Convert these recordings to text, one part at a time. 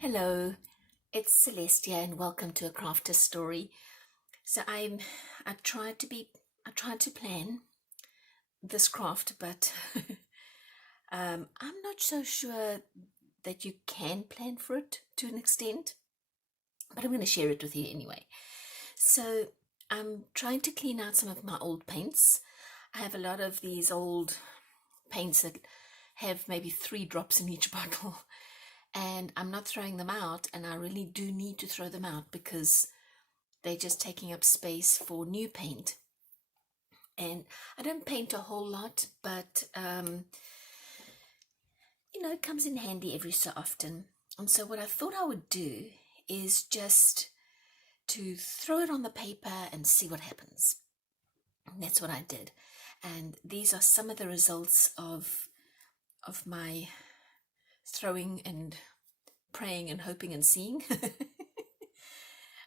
Hello, it's Celestia and welcome to a crafter story. So I tried to plan this craft, but I'm not so sure that you can plan for it to an extent, but I'm going to share it with you anyway. So I'm trying to clean out some of my old paints. I have a lot of these old paints that have maybe 3 drops in each bottle, and I'm not throwing them out, and I really do need to throw them out because they're just taking up space for new paint. And I don't paint a whole lot, but it comes in handy every so often. And so what I thought I would do is just to throw it on the paper and see what happens. And that's what I did. And these are some of the results of my throwing and praying and hoping and seeing.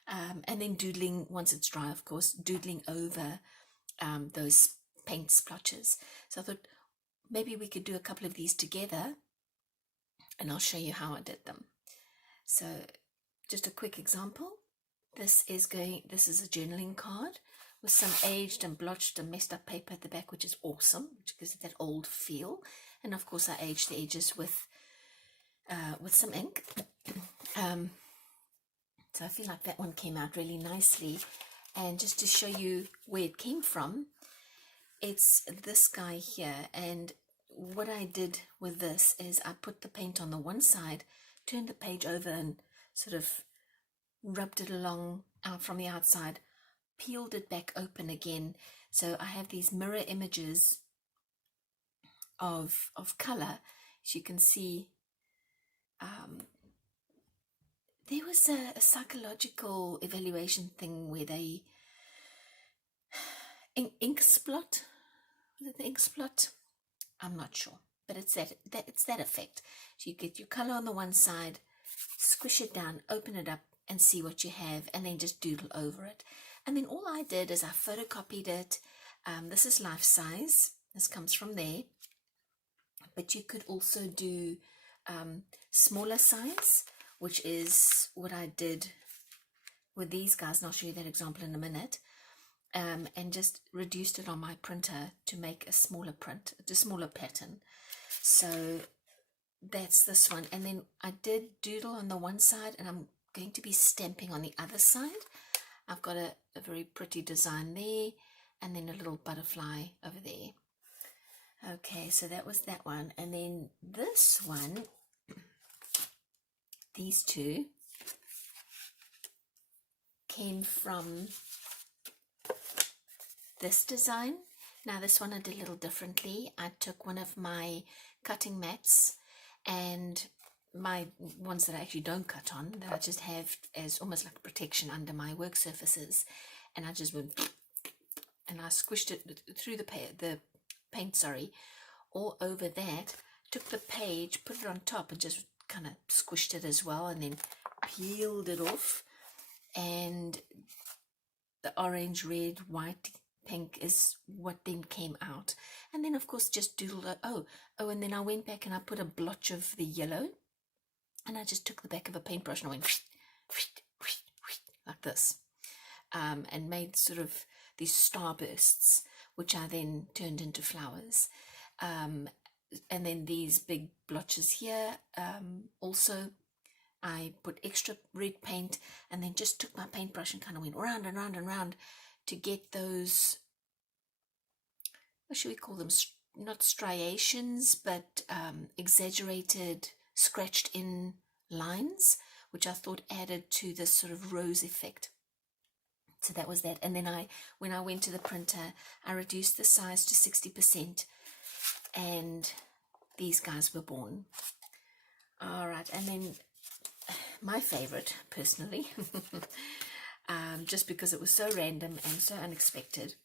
And then doodling, once it's dry, of course, doodling over those paint splotches. So I thought maybe we could do a couple of these together and I'll show you how I did them. So just a quick example. This is a journaling card with some aged and blotched and messed up paper at the back, which is awesome, which gives it that old feel. And of course I aged the edges with some ink. So I feel like that one came out really nicely. And just to show you where it came from, it's this guy here. And what I did with this is I put the paint on the one side, turned the page over and sort of rubbed it along out from the outside, peeled it back open again. So I have these mirror images of color. As you can see, there was a psychological evaluation thing where they ink splot. Was it the ink splot? I'm not sure, but it's that effect. So you get your color on the one side, squish it down, open it up, and see what you have, and then just doodle over it. And then all I did is I photocopied it. This is life size. This comes from there, but you could also do smaller size, which is what I did with these guys, and I'll show you that example in a minute. And just reduced it on my printer to make a smaller print, a smaller pattern. So that's this one. And then I did doodle on the one side, and I'm going to be stamping on the other side. I've got a very pretty design there, and then a little butterfly over there. Okay, so that was that one. And then this one, these two came from this design. Now this one I did a little differently. I took one of my cutting mats and my ones that I actually don't cut on, that I just have as almost like protection under my work surfaces, and I just went and I squished it through the paint, all over that, took the page, put it on top and just kind of squished it as well, and then peeled it off, and the orange, red, white, pink is what then came out. And then of course just doodled it. Oh, and then I went back and I put a blotch of the yellow, and I just took the back of a paintbrush and I went like this, and made sort of these starbursts, which I then turned into flowers. And then these big blotches here, also I put extra red paint, and then just took my paintbrush and kind of went round and round and round to get those, what should we call them, not striations, but exaggerated, scratched in lines, which I thought added to this sort of rose effect. So that was that. And then when I went to the printer, I reduced the size to 60%, and these guys were born. All right, and then my favorite, personally, just because it was so random and so unexpected,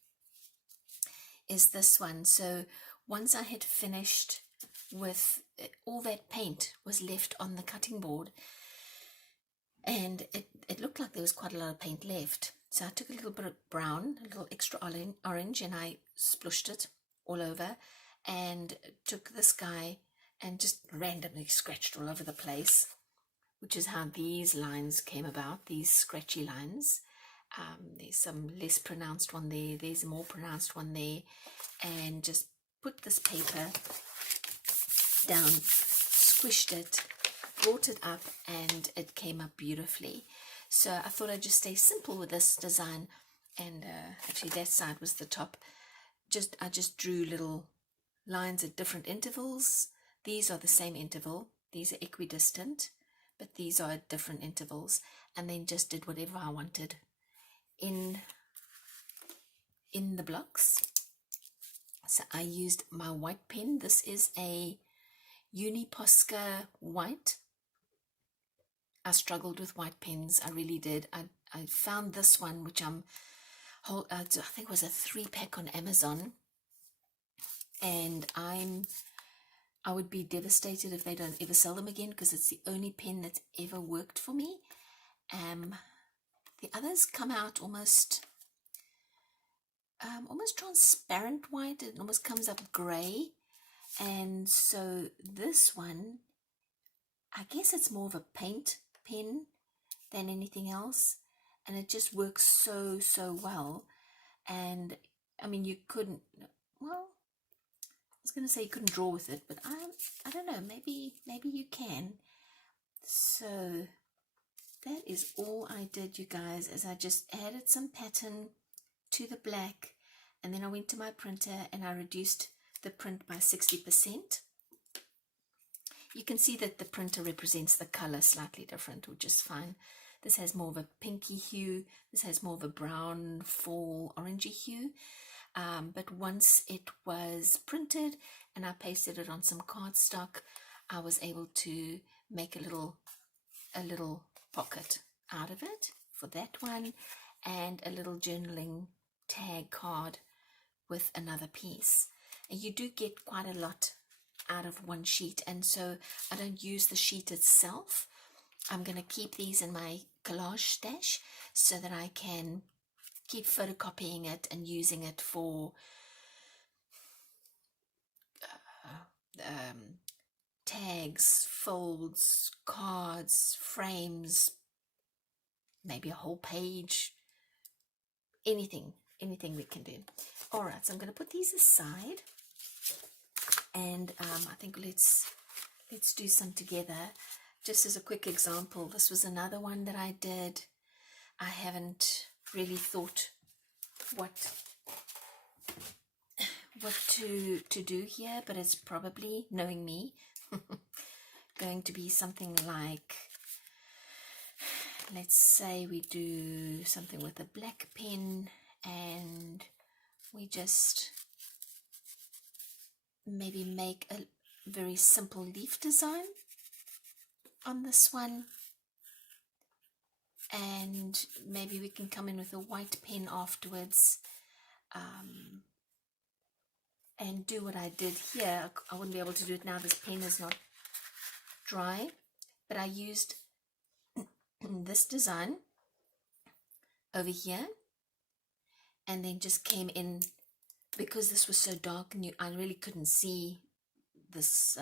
is this one. So once I had finished with all that paint was left on the cutting board, and it looked like there was quite a lot of paint left. So I took a little bit of brown, a little extra orange, and I splooshed it all over, and took this guy and just randomly scratched all over the place. which is how these lines came about, these scratchy lines. There's some less pronounced one there, there's a more pronounced one there, and just put this paper down, squished it, brought it up, and it came up beautifully. So I thought I'd just stay simple with this design, and actually that side was the top. I just drew little lines at different intervals. These are the same interval, these are equidistant, but these are at different intervals, and then just did whatever I wanted in the blocks. So I used my white pen. This is a Uniposca white. I struggled with white pens, I really did. I found this one, which I think it was a 3-pack on Amazon, and I would be devastated if they don't ever sell them again, because it's the only pen that's ever worked for me. The others come out almost transparent white. It almost comes up grey, and so this one, I guess it's more of a paint pen than anything else, and it just works so well. And I mean, you couldn't, well, I was going to say you couldn't draw with it, but I don't know, maybe you can. So that is all I did, you guys, is I just added some pattern to the black, and then I went to my printer and I reduced the print by 60%. You can see that the printer represents the color slightly different, which is fine. This has more of a pinky hue, this has more of a brown fall orangey hue. But once it was printed and I pasted it on some cardstock, I was able to make a little pocket out of it for that one, and a little journaling tag card with another piece. And you do get quite a lot out of one sheet, and so I don't use the sheet itself. I'm going to keep these in my collage stash so that I can keep photocopying it and using it for tags, folds, cards, frames, maybe a whole page, anything we can do. All right, so I'm going to put these aside, and I think let's do some together. Just as a quick example, this was another one that I did. I haven't really thought what to do here, but it's probably, knowing me, going to be something like, let's say we do something with a black pen, and we just maybe make a very simple leaf design on this one, and maybe we can come in with a white pen afterwards, and do what I did here. I wouldn't be able to do it now, this pen is not dry, but I used this design over here, and then just came in, because this was so dark and I really couldn't see this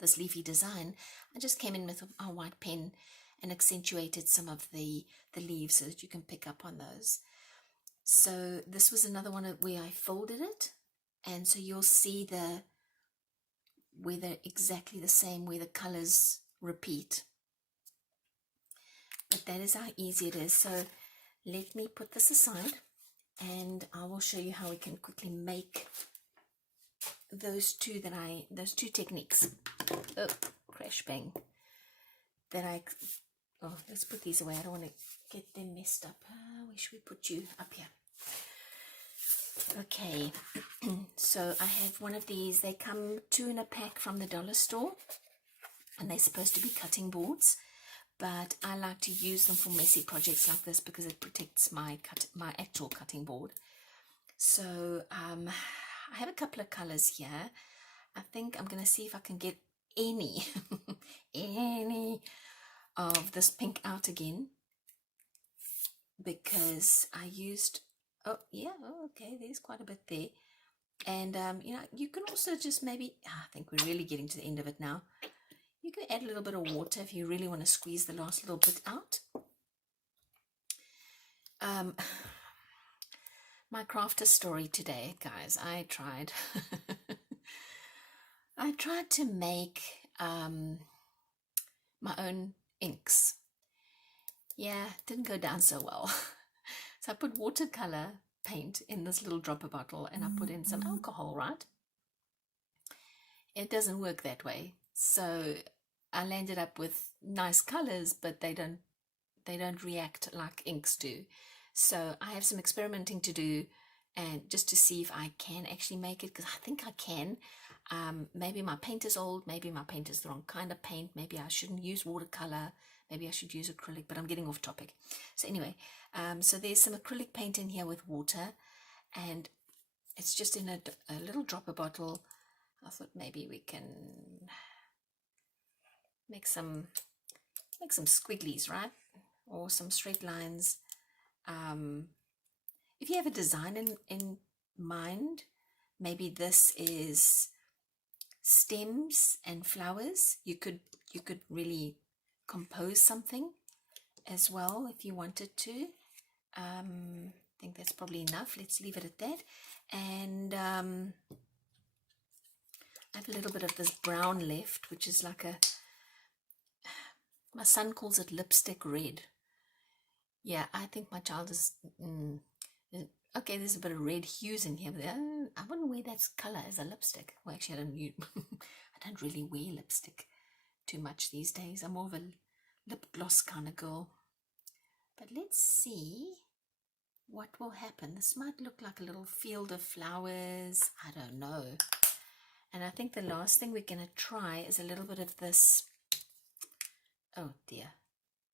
this leafy design. I just came in with a white pen and accentuated some of the leaves so that you can pick up on those. So this was another one where I folded it, and so you'll see where they're exactly the same, where the colors repeat. But that is how easy it is. So let me put this aside, and I will show you how we can quickly make those two techniques. Oh, crash bang. Oh, let's put these away. I don't want to get them messed up. Where should we put you? Up here. Okay, so I have one of these. They come 2 in a pack from the dollar store, and they're supposed to be cutting boards, but I like to use them for messy projects like this because it protects my actual cutting board. So I have a couple of colors here. I think I'm going to see if I can get any of this pink out again, because I used, oh yeah, oh, okay, there's quite a bit there. And you know, you can also just maybe, I think we're really getting to the end of it now. You can add a little bit of water if you really want to squeeze the last little bit out. My crafter story today, guys. I tried to make my own inks. Yeah, didn't go down so well. So I put watercolor paint in this little dropper bottle and I put in some alcohol, right? It doesn't work that way. So I landed up with nice colors, but they don't react like inks do. So I have some experimenting to do, and just to see if I can actually make it, because I think I can. Maybe my paint is old, maybe my paint is the wrong kind of paint, maybe I shouldn't use watercolor, maybe I should use acrylic, but I'm getting off topic. So anyway, so there's some acrylic paint in here with water, and it's just in a little dropper bottle. I thought maybe we can make some squigglies, right? Or some straight lines. If you have a design in mind, maybe this is stems and flowers. You could really compose something as well if you wanted to. I think that's probably enough. Let's leave it at that. And I have a little bit of this brown left, which is like my son calls it lipstick red. Yeah, I think my child is okay. There's a bit of red hues in here, but I wouldn't wear that color as a lipstick. Well, actually, I don't really wear lipstick too much these days. I'm more of a lip gloss kind of girl. But let's see what will happen. This might look like a little field of flowers. I don't know. And I think the last thing we're going to try is a little bit of this. Oh dear.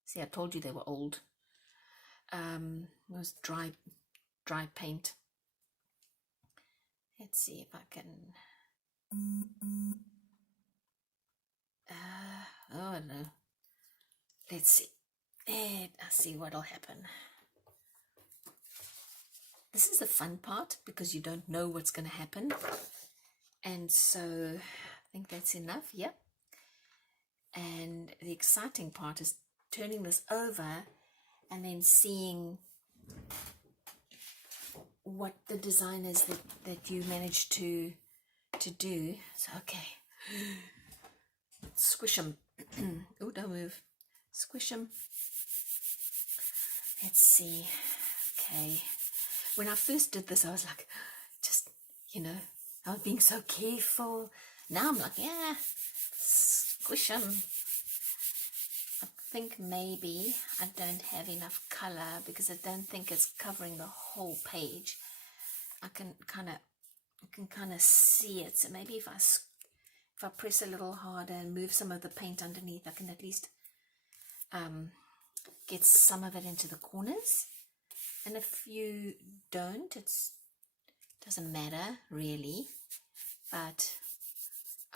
See, I told you they were old. It was dry paint. Let's see if I can. Oh, I don't know. Let's see. And I'll see what'll happen. This is the fun part because you don't know what's going to happen. And so I think that's enough. Yep. And the exciting part is turning this over and then seeing what the design is that you managed to do. So, okay. Squish them. Oh, don't move. Squish them. Let's see. Okay. When I first did this, I was like, just, I was being so careful. Now I'm like, yeah, squish them. I think maybe I don't have enough color because I don't think it's covering the whole page. I can kind of see it. So maybe if I press a little harder and move some of the paint underneath, I can at least get some of it into the corners. And if you don't, it doesn't matter really. But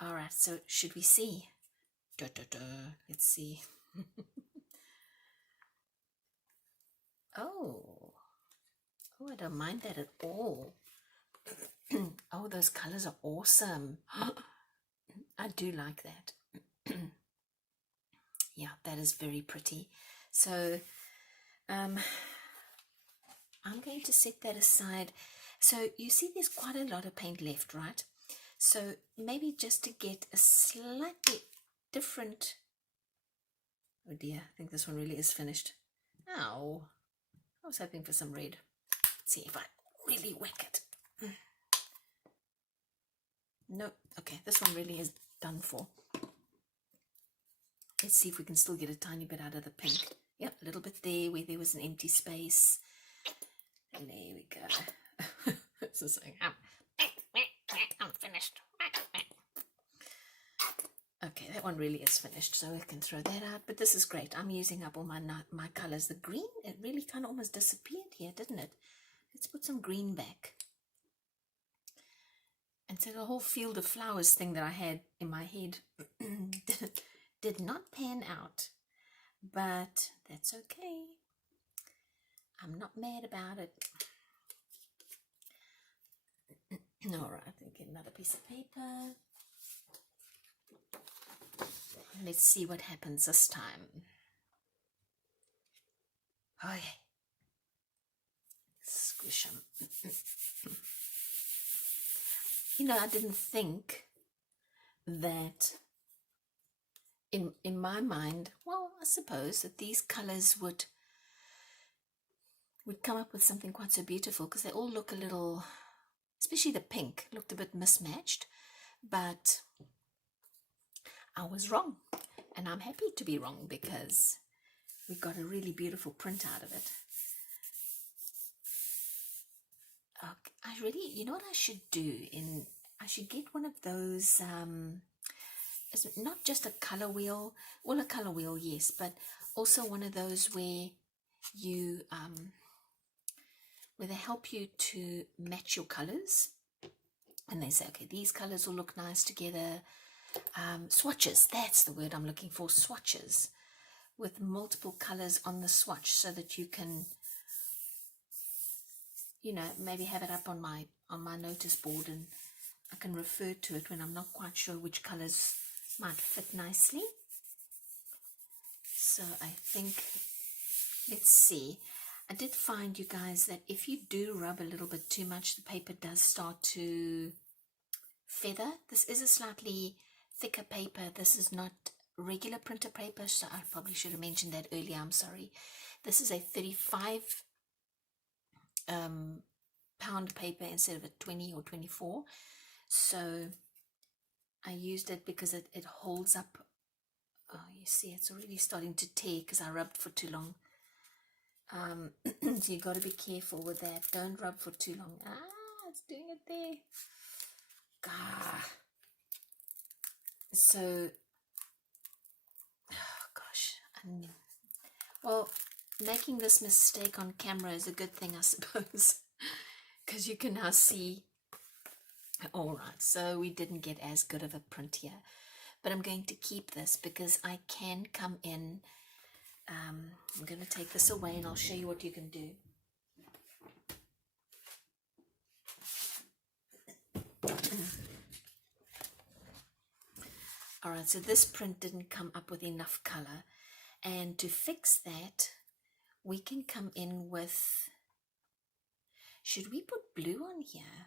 all right, so should we see? Let's see. Oh, I don't mind that at all. Oh, those colors are awesome. I do like that. Yeah, that is very pretty. So I'm going to set that aside. So you see there's quite a lot of paint left, right? So maybe just to get a slightly different. Oh dear, I think this one really is finished. Ow, I was hoping for some red. Let's see if I really whack it. No, okay, this one really is done for. Let's see if we can still get a tiny bit out of the pink. Yep, a little bit there where there was an empty space. And there we go. This is saying, I'm finished. Okay, that one really is finished, so we can throw that out. But this is great. I'm using up all my colors. The green, it really kind of almost disappeared here, didn't it? Let's put some green back. And so the whole field of flowers thing that I had in my head did not pan out. But that's okay. I'm not mad about it. All right, I'll get another piece of paper. Let's see what happens this time. Oh, yeah. Squish them. You know, I didn't think that in my mind, well, I suppose that these colors would come up with something quite so beautiful, because they all look a little, especially the pink, looked a bit mismatched, but I was wrong, and I'm happy to be wrong because we got a really beautiful print out of it. Okay, I really, you know what I should do? I should get one of those, it's not just a color wheel, well, a color wheel, yes, but also one of those where you, where they help you to match your colors, and they say, okay, these colors will look nice together. Swatches, that's the word I'm looking for, swatches, with multiple colors on the swatch, so that you can, you know, maybe have it up on my notice board, and I can refer to it when I'm not quite sure which colors might fit nicely. So I think, let's see, I did find, you guys, that if you do rub a little bit too much, the paper does start to feather. This is a slightly thicker paper. This is not regular printer paper, so I probably should have mentioned that earlier. I'm sorry. This is a 35 pound paper instead of a 20 or 24. So I used it because it holds up. Oh, you see, it's already starting to tear because I rubbed for too long. So you got to be careful with that. Don't rub for too long. Ah, it's doing it there. Ah. So, oh gosh, well, making this mistake on camera is a good thing, I suppose, because you can now see. All right, so we didn't get as good of a print here, but I'm going to keep this because I can come in. I'm going to take this away and I'll show you what you can do. All right, so this print didn't come up with enough color, and to fix that, we can come in with, should we put blue on here?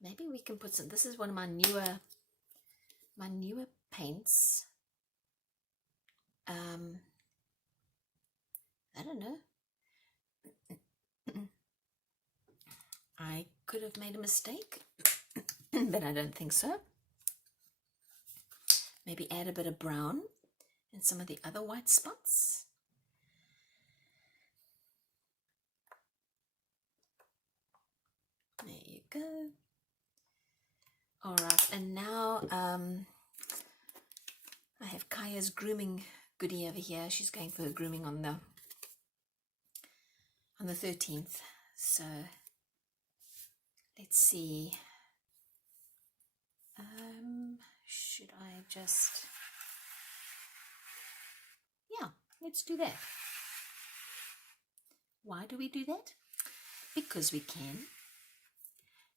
Maybe we can put some, this is one of my newer paints. I don't know. I could have made a mistake, but I don't think so. Maybe add a bit of brown and some of the other white spots. There you go. All right, and now I have Kaya's grooming goodie over here. She's going for her grooming on the 13th. So let's see. Should I just, yeah, let's do that. Why do we do that? Because we can,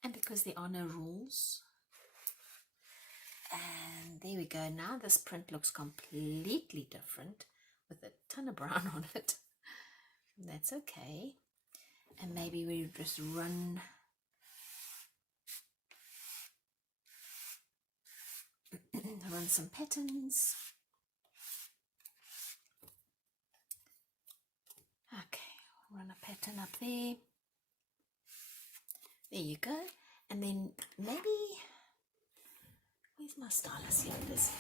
and because there are no rules. And there we go. Now this print looks completely different with a ton of brown on it. That's okay. And maybe we just run some patterns. Okay, run a pattern up there. There you go. And then maybe, where's my stylus? Here it is.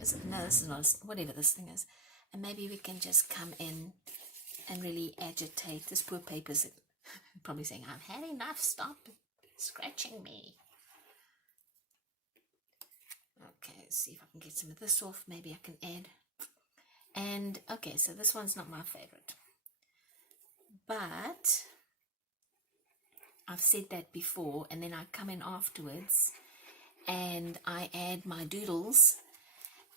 Is it? No, this is not, whatever this thing is. And maybe we can just come in and really agitate. This poor paper's probably saying, I've had enough, stop scratching me. Okay, let's see if I can get some of this off. Maybe I can add. And okay, so this one's not my favorite, but I've said that before, and then I come in afterwards and I add my doodles,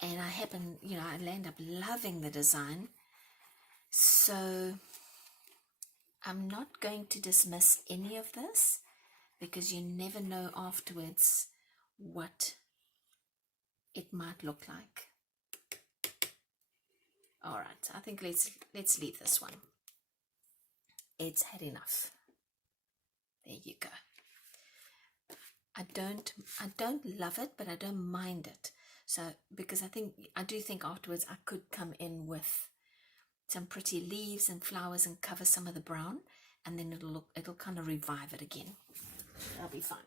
and I happen, you know, I land up loving the design. So I'm not going to dismiss any of this, because you never know afterwards what it might look like. All right, I think let's leave this one. It's had enough. There you go. I don't love it, but I don't mind it. So because I do think afterwards I could come in with some pretty leaves and flowers and cover some of the brown, and then it'll kind of revive it again. That'll be fine.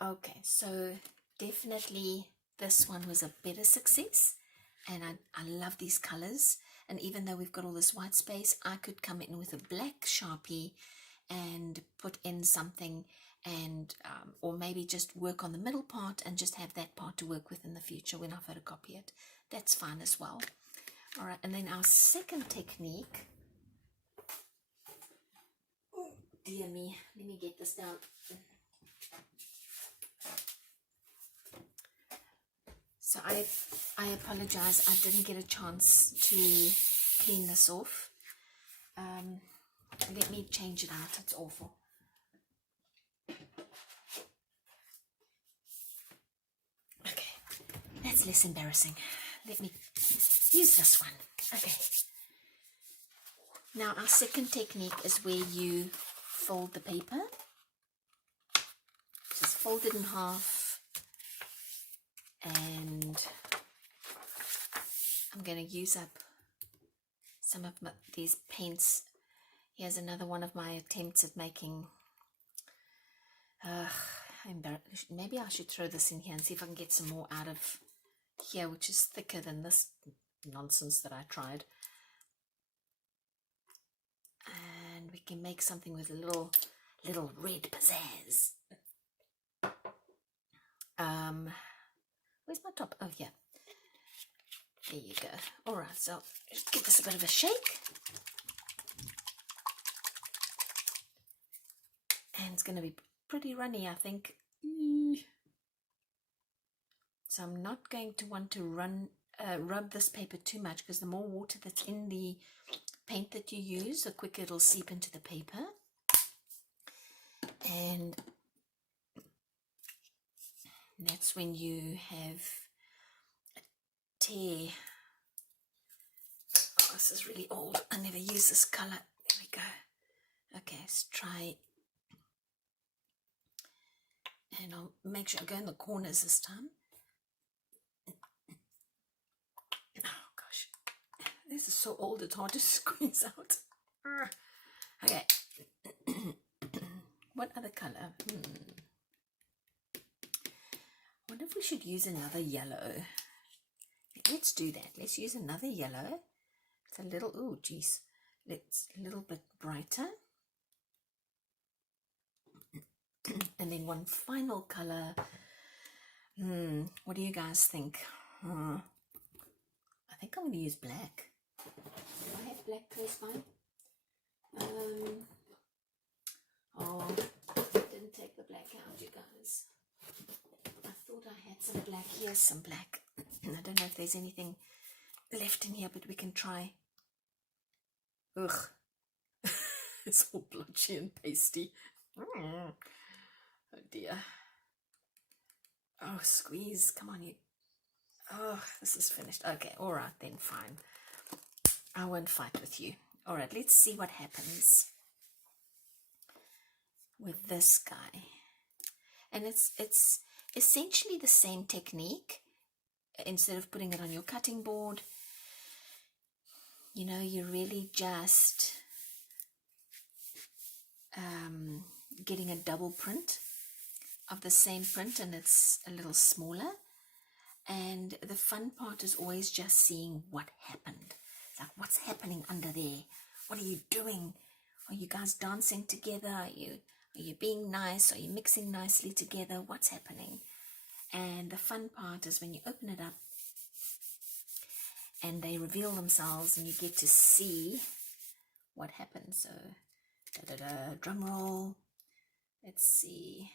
Okay, so definitely this one was a better success, and I love these colors. And even though we've got all this white space, I could come in with a black Sharpie and put in something, and or maybe just work on the middle part and just have that part to work with in the future when I photocopy it. That's fine as well. All right, and then our second technique. Oh, dear me, let me get this down. So I apologize, I didn't get a chance to clean this off. Let me change it out, it's awful. Okay, that's less embarrassing. Let me use this one. Okay. Now our second technique is where you fold the paper. Just fold it in half, and I'm going to use up some of these paints. Here's another one of my attempts at making, maybe I should throw this in here and see if I can get some more out of here, which is thicker than this nonsense that I tried. And we can make something with a little red pizzazz. Where's my top? Oh, yeah. There you go. All right, so just give this a bit of a shake. And it's going to be pretty runny, I think. So I'm not going to want to rub this paper too much, because the more water that's in the paint that you use, the quicker it'll seep into the paper. And that's when you have a tear. Oh, this is really old. I never use this color. There we go. Okay, let's try. And I'll make sure I go in the corners this time. Oh gosh, this is so old it's hard to squeeze out. Okay. What other color? Wonder if we should use another yellow. Let's do that. Let's use another yellow. It's a little, oh geez, it's a little bit brighter. And then one final color. What do you guys think? I think I'm going to use black. Do I have black close by? Oh, I didn't take the black out, you guys. I thought I had some black. Here's some black. I don't know if there's anything left in here, but we can try. Ugh. It's all blotchy and pasty. Oh dear. Oh, squeeze. Come on, you. Oh, this is finished. Okay, all right then, fine. I won't fight with you. All right, let's see what happens with this guy. And it's essentially the same technique. Instead of putting it on your cutting board, you know, you're really just getting a double print of the same print, and it's a little smaller. And the fun part is always just seeing what happened. It's like, what's happening under there? What are you doing? Are you guys dancing together? Are you being nice? Are you mixing nicely together? What's happening? And the fun part is when you open it up and they reveal themselves and you get to see what happens. So, drum roll. Let's see.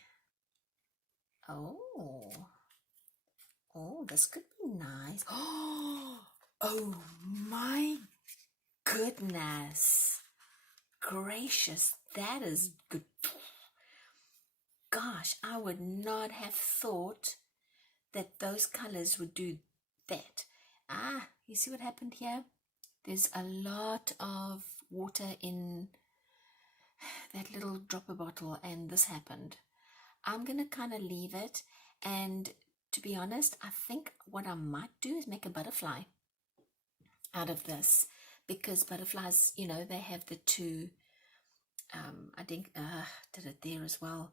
Oh, this could be nice. Oh my goodness gracious, that is good. gosh, I would not have thought that those colors would do that. Ah, you see what happened here? There's a lot of water in that little dropper bottle, and this happened. I'm going to kind of leave it, and to be honest, I think what I might do is make a butterfly out of this, because butterflies, you know, they have the two, I think, did it there as well.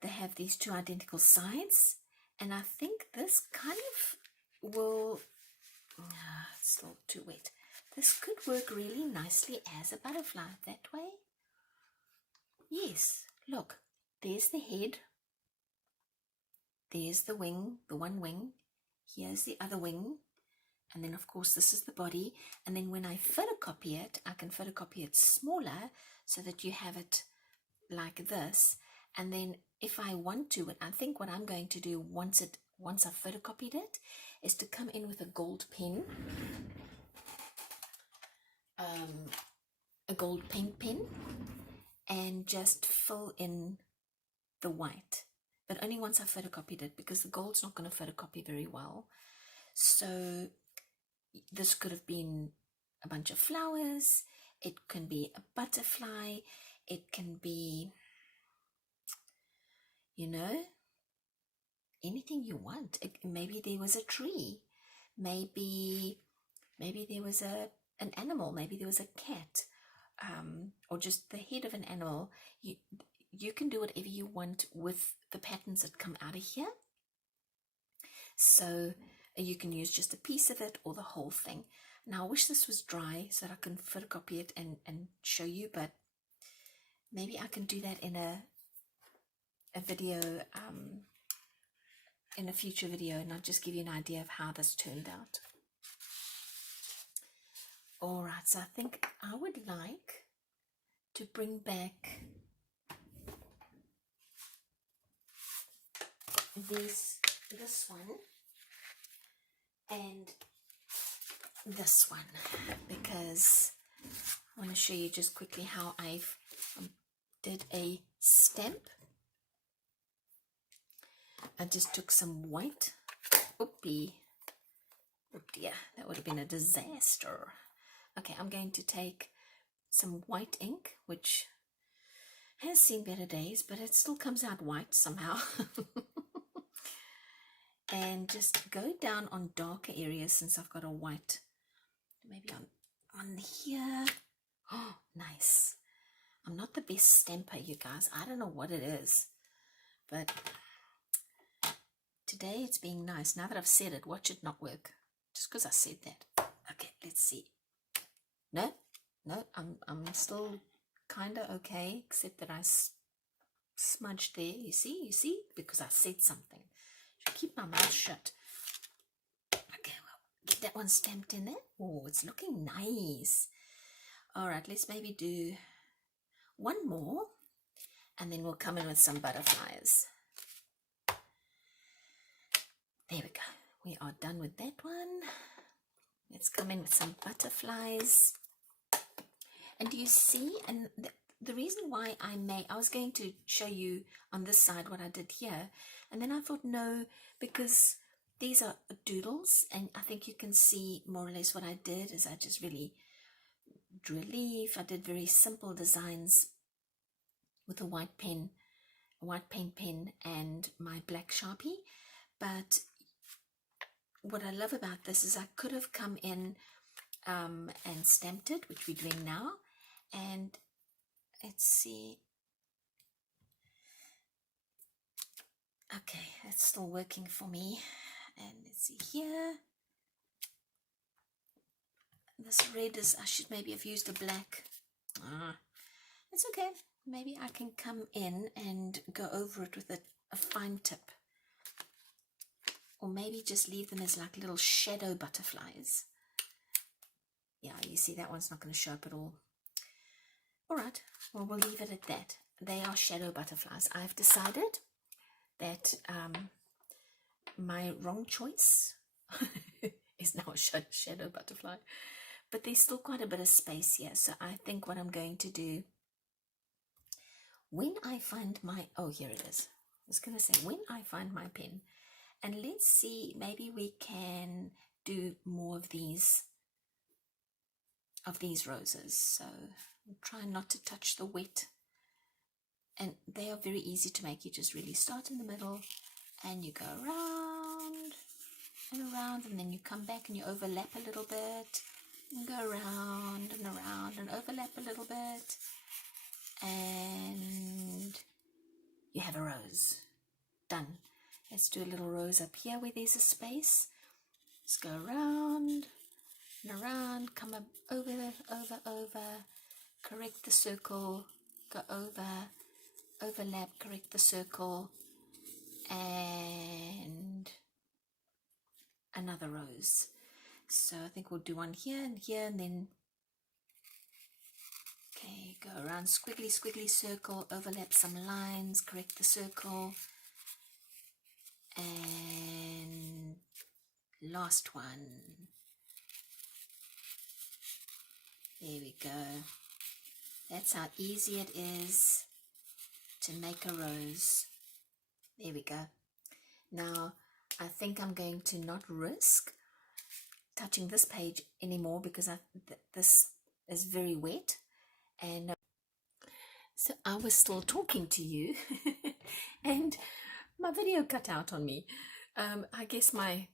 They have these two identical sides, and I think this kind of will, it's still too wet. This could work really nicely as a butterfly that way. Yes, look, there's the head, there's the wing, the one wing, here's the other wing, and then of course this is the body. And then when I photocopy it, I can photocopy it smaller so that you have it like this. And then if I want to, I think what I'm going to do once I've photocopied it is to come in with a gold pen, a gold paint pen, and just fill in the white, but only once I've photocopied it, because the gold's not going to photocopy very well. So this could have been a bunch of flowers, it can be a butterfly, it can be, you know, anything you want. Maybe there was a tree, maybe there was an animal, maybe there was a cat, or just the head of an animal. You can do whatever you want with the patterns that come out of here. So you can use just a piece of it or the whole thing. Now I wish this was dry so that I can photocopy it and show you, but maybe I can do that in a video, in a future video, and I'll just give you an idea of how this turned out. Alright, so I think I would like to bring back this one and this one, because I want to show you just quickly how I've did a stamp. I just took some white, oh dear, that would have been a disaster. Okay, I'm going to take some white ink, which has seen better days, but it still comes out white somehow. And just go down on darker areas, since I've got a white, maybe on here. Oh, nice. I'm not the best stamper, you guys. I don't know what it is, but today it's being nice. Now that I've said it, watch it not work just because I said that. Okay, let's see. No, I'm still kind of okay, except that I smudged there. You see, because I said something. Should keep my mouth shut. Okay, well, get that one stamped in there. Oh, it's looking nice. All right, let's maybe do one more, and then we'll come in with some butterflies. There we go. We are done with that one. Let's come in with some butterflies. And do you see? And the reason why I was going to show you on this side what I did here, and then I thought no, because these are doodles, and I think you can see more or less what I did is I just really drew a leaf. I did very simple designs with a white pen, a white paint pen, and my black Sharpie. But what I love about this is I could have come in and stamped it, which we're doing now. And let's see. Okay, it's still working for me. And let's see here. This red is, I should maybe have used a black. It's okay. Maybe I can come in and go over it with a fine tip. Or maybe just leave them as like little shadow butterflies. Yeah, you see that one's not going to show up at all. Alright, well, we'll leave it at that. They are shadow butterflies. I've decided that my wrong choice is now a shadow butterfly. But there's still quite a bit of space here. So I think what I'm going to do when I find my, oh, here it is. I was going to say, when I find my pen, and let's see, maybe we can do more of these roses. So try not to touch the wet, and they are very easy to make. You just really start in the middle and you go around and around, and then you come back and you overlap a little bit and go around and overlap a little bit, and you have a rose. Done. Let's do a little rose up here where there's a space. Let's go around and around, come up over, correct the circle, go over, overlap, correct the circle, and another rose. So I think we'll do one here, and then, okay, go around, squiggly circle, overlap some lines, correct the circle, and last one. There we go. That's how easy it is to make a rose. There we go. Now, I think I'm going to not risk touching this page anymore because this is very wet. And so I was still talking to you and my video cut out on me. I guess the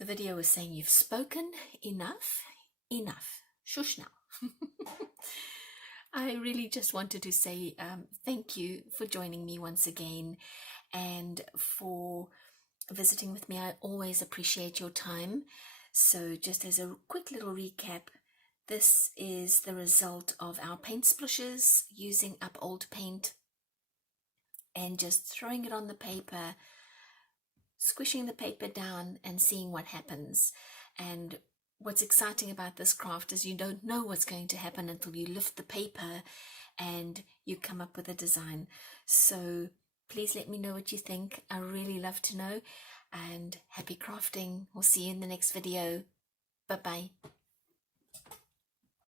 video was saying, you've spoken enough. Shush now. I really just wanted to say thank you for joining me once again and for visiting with me. I always appreciate your time. So just as a quick little recap, this is the result of our paint splashes, using up old paint and just throwing it on the paper, squishing the paper down and seeing what happens. And what's exciting about this craft is you don't know what's going to happen until you lift the paper and you come up with a design. So please let me know what you think. I really love to know, and happy crafting. We'll see you in the next video. Bye-bye.